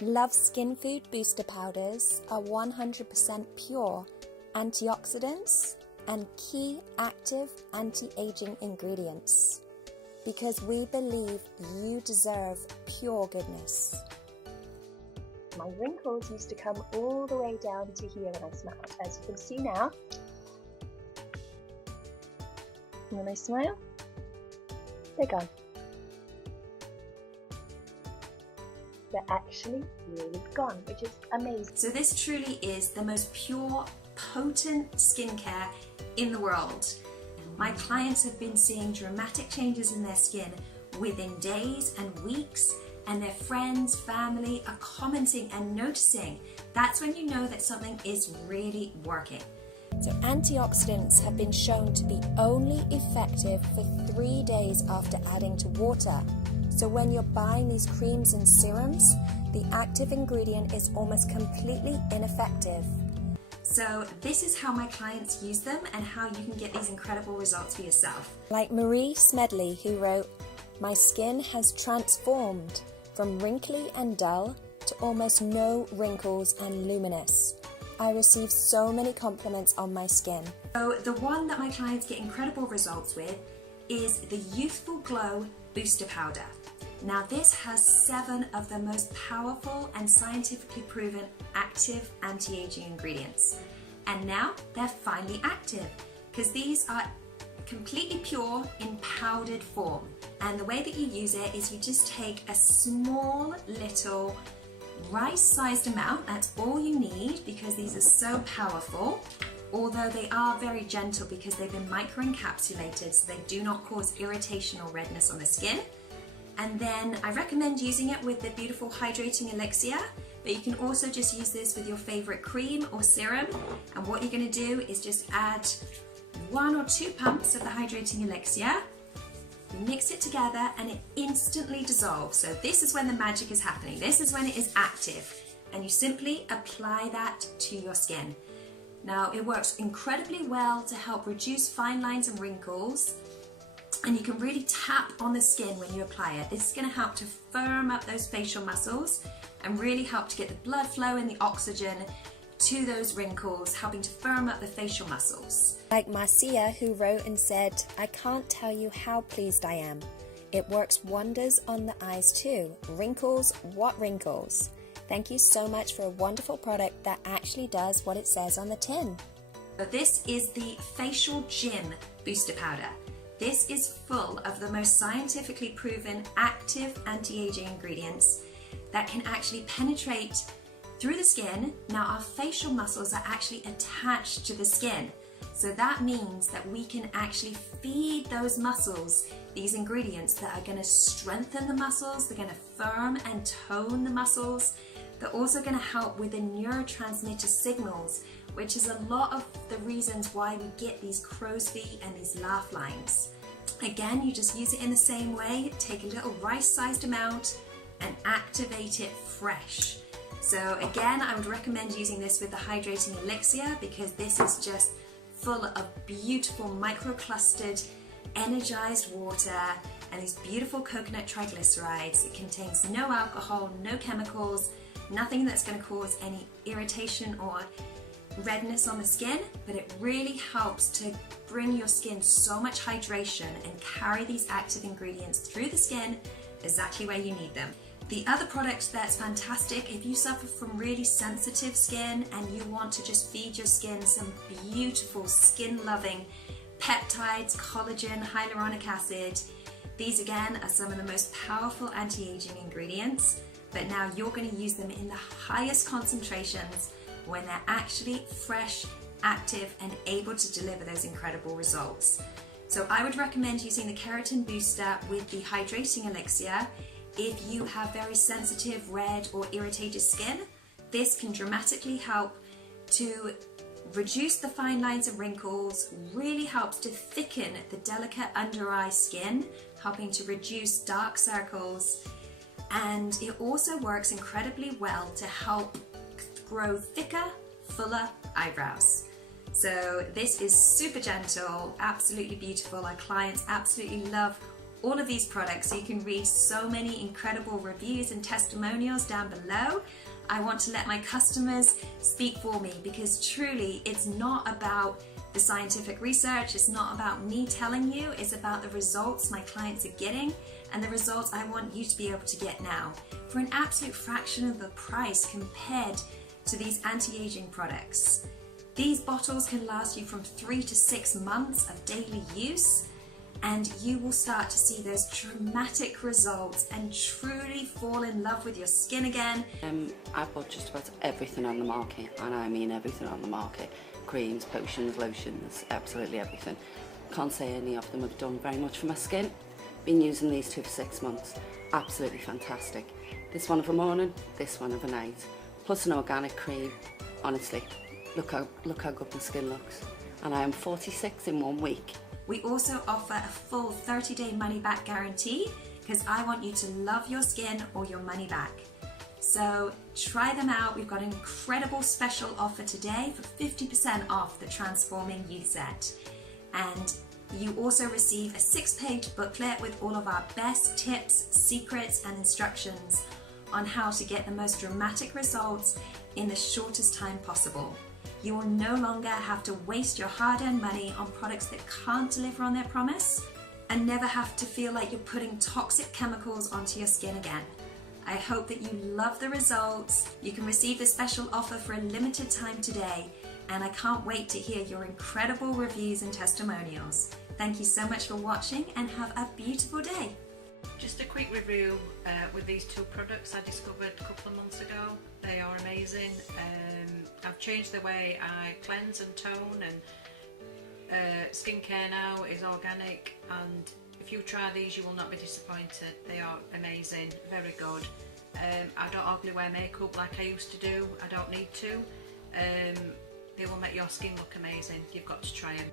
Love Skinfood booster powders are 100% pure antioxidants and key active anti-aging ingredients because we believe you deserve pure goodness. My wrinkles used to come all the way down to here when I smiled. As you can see now, when I smile, they're gone. They're actually really gone, which is amazing. So this truly is the most pure, potent skincare in the world. My clients have been seeing dramatic changes in their skin within days and weeks, and their friends, family are commenting and noticing. That's when you know that something is really working. So antioxidants have been shown to be only effective for 3 days after adding to water. So when you're buying these creams and serums, the active ingredient is almost completely ineffective. So this is how my clients use them and how you can get these incredible results for yourself. Like Marie Smedley, who wrote, "My skin has transformed from wrinkly and dull to almost no wrinkles and luminous. I receive so many compliments on my skin." So the one that my clients get incredible results with is the Youthful Glow Booster Powder. Now this has 7 of the most powerful and scientifically proven active anti-aging ingredients. And now they're finally active because these are completely pure in powdered form. And the way that you use it is you just take a small little rice-sized amount, that's all you need because these are so powerful, although they are very gentle because they've been microencapsulated so they do not cause irritation or redness on the skin. And then I recommend using it with the beautiful hydrating elixir, but you can also just use this with your favorite cream or serum. And what you're going to do is just add 1 or 2 pumps of the hydrating elixir. You mix it together and it instantly dissolves. So this is when the magic is happening. This is when it is active. And you simply apply that to your skin. Now it works incredibly well to help reduce fine lines and wrinkles. And you can really tap on the skin when you apply it. This is going to help to firm up those facial muscles and really help to get the blood flow and the oxygen to those wrinkles, helping to firm up the facial muscles. Like Marcia, who wrote and said, "I can't tell you how pleased I am. It works wonders on the eyes too. Wrinkles, what wrinkles? Thank you so much for a wonderful product that actually does what it says on the tin." So this is the Facial Gym Booster Powder. This is full of the most scientifically proven active anti-aging ingredients that can actually penetrate through the skin. Now our facial muscles are actually attached to the skin. So that means that we can actually feed those muscles these ingredients that are going to strengthen the muscles, they're going to firm and tone the muscles. They're also going to help with the neurotransmitter signals, which is a lot of the reasons why we get these crow's feet and these laugh lines. Again, you just use it in the same way. Take a little rice-sized amount and activate it fresh. So again, I would recommend using this with the hydrating elixir because this is just full of beautiful microclustered energized water and these beautiful coconut triglycerides. It contains no alcohol, no chemicals, nothing that's going to cause any irritation or redness on the skin, but it really helps to bring your skin so much hydration and carry these active ingredients through the skin exactly where you need them. The other product that's fantastic, if you suffer from really sensitive skin and you want to just feed your skin some beautiful skin-loving peptides, collagen, hyaluronic acid, these again are some of the most powerful anti-aging ingredients, but now you're going to use them in the highest concentrations when they're actually fresh, active, and able to deliver those incredible results. So I would recommend using the Keratin Booster with the Hydrating Elixir if you have very sensitive, red, or irritated skin. This can dramatically help to reduce the fine lines and wrinkles, really helps to thicken the delicate under eye skin, helping to reduce dark circles, and it also works incredibly well to help grow thicker, fuller eyebrows. So this is super gentle, absolutely beautiful. Our clients absolutely love all of these products so you can read so many incredible reviews and testimonials down below. I want to let my customers speak for me, because truly it's not about the scientific research, it's not about me telling you, it's about the results my clients are getting and the results I want you to be able to get now for an absolute fraction of the price compared to these anti-aging products. These bottles can last you from 3 to 6 months of daily use, and you will start to see those dramatic results and truly fall in love with your skin again. I bought just about everything on the market, and I mean everything on the market. Creams, potions, lotions, absolutely everything. Can't say any of them have done very much for my skin. Been using these two for 6 months. Absolutely fantastic. This one of a morning, this one of a night. Plus an organic cream. Honestly, look how good my skin looks. And I am 46 in 1 week. We also offer a full 30-day money-back guarantee, because I want you to love your skin or your money back. So try them out. We've got an incredible special offer today for 50% off the Transforming You set. And you also receive a 6-page booklet with all of our best tips, secrets and instructions on how to get the most dramatic results in the shortest time possible. You will no longer have to waste your hard-earned money on products that can't deliver on their promise, and never have to feel like you're putting toxic chemicals onto your skin again. I hope that you love the results. You can receive the special offer for a limited time today, and I can't wait to hear your incredible reviews and testimonials. Thank you so much for watching, and have a beautiful day. Just a quick review with these two products I discovered a couple of months ago. They are amazing. I've changed the way I cleanse and tone, and skincare now is organic, and if you try these you will not be disappointed. They are amazing, very good. I don't hardly wear makeup like I used to do. I don't need to. They will make your skin look amazing. You've got to try them.